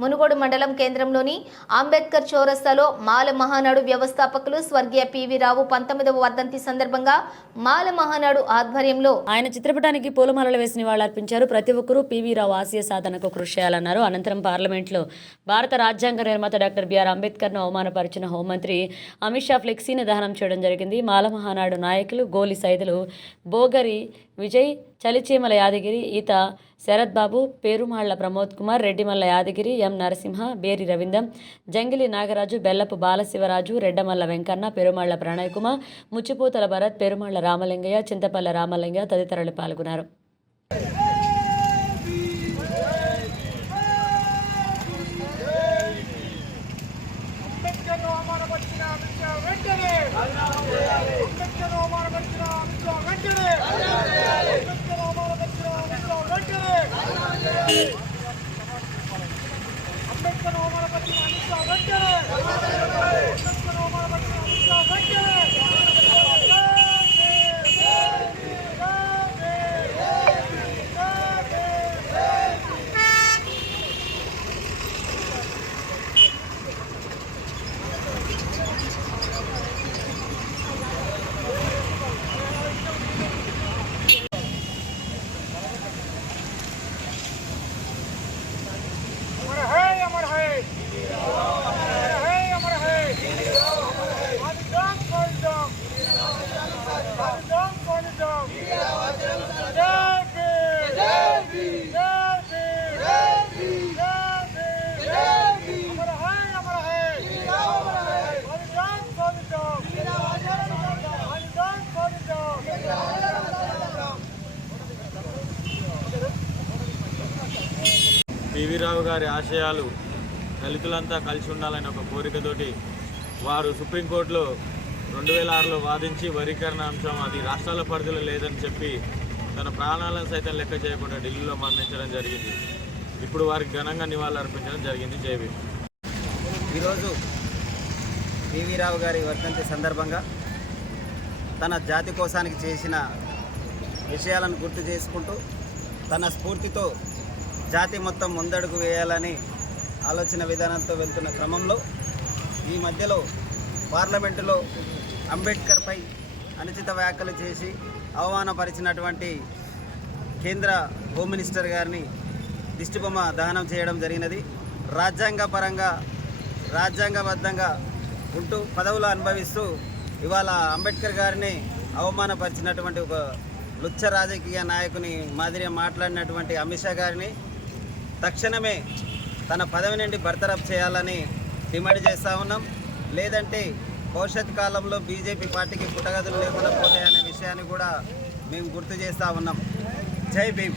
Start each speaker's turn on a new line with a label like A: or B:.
A: మునుగోడు మండలం కేంద్రంలోని అంబేద్కర్ చౌరస్తాలో మాల మహానాడు వ్యవస్థాపకులు స్వర్గీయ పివి రావు పంతొమ్మిదవ వర్ధంతి సందర్భంగా మాల మహానాడు ఆధ్వర్యంలో
B: ఆయన చిత్రపటానికి పూలమాలలు వేసి నివాళులర్పించారు. ప్రతి ఒక్కరూ పివి రావు ఆశయ సాధనకు కృషి చేయాలన్నారు. అనంతరం పార్లమెంట్లో భారత రాజ్యాంగ నిర్మాత డాక్టర్ బిఆర్ అంబేద్కర్ను అవమానపరిచిన హోంమంత్రి అమిత్ షా ఫ్లెక్సీని దహనం చేయడం జరిగింది. మాల మహానాడు నాయకులు గోలి సైదులు బోగరి విజయ్ చలిచీమల యాదగిరి ఈత శరత్ బాబు పేరుమాళ్ళ ప్రమోద్ కుమార్ రెడ్డిమల్ల యాదగిరి ఎం నరసింహ బేరి రవీందం జంగిలి నాగరాజు బెల్లపు బాలశివరాజు రెడ్డమల్ల వెంకన్న పెరుమాళ్ళ ప్రణయ్ కుమార్ ముచ్చిపూతల భరత్ పెరుమాళ్ళ రామలింగయ్య చింతపల్ల రామలింగ తదితరులు పాల్గొన్నారు
C: అంబేద్కర్ అవమానపరిచిన అమిత్ షా వెంటనే అంబేద్కర్ అవమానపరిచిన అమిత్ షా వెంటనే అంబేద్కర్ అవమానపరిచిన అమిత్ షా వెంటనే అంబేద్కర్
D: పివి రావు గారి ఆశయాలు దళితులంతా కలిసి ఉండాలనే ఒక కోరికతోటి వారు సుప్రీంకోర్టులో రెండు వేల ఆరులో వాదించి వరీకరణ అంశం అది రాష్ట్రాల పరిధిలో లేదని చెప్పి తన ప్రాణాలను సైతం లెక్క చేయకుండా ఢిల్లీలో మరణించడం జరిగింది. ఇప్పుడు వారికి ఘనంగా నివాళులర్పించడం జరిగింది జైవీ.
E: ఈరోజు పివి రావు గారి వర్ధంతి సందర్భంగా తన జాతి కోసానికి చేసిన విషయాలను గుర్తు చేసుకుంటూ తన స్ఫూర్తితో జాతి మొత్తం ముందడుగు వేయాలని ఆలోచన విధానంతో వెళ్తున్న క్రమంలో ఈ మధ్యలో పార్లమెంటులో అంబేద్కర్పై అనుచిత వ్యాఖ్యలు చేసి అవమానపరిచినటువంటి కేంద్ర హోమ్ మినిస్టర్ గారిని దిష్టిబొమ్మ దహనం చేయడం జరిగినది. రాజ్యాంగ పరంగా రాజ్యాంగబద్ధంగా ఉంటూ పదవులు అనుభవిస్తూ ఇవాళ అంబేద్కర్ గారిని అవమానపరిచినటువంటి ఒక లుచ్చ రాజకీయ నాయకుని మాదిరి మాట్లాడినటువంటి అమిత్ షా గారిని తక్షణమే తన పదవి నుండి బర్తరఫ్ చేయాలని డిమాండ్ చేస్తూ ఉన్నాం. లేదంటే భవిష్యత్ కాలంలో బీజేపీ పార్టీకి పుట్టగదులు లేకుండా పోతాయనే విషయాన్ని కూడా మేము గుర్తు చేస్తూ ఉన్నాం. జై భీమ్.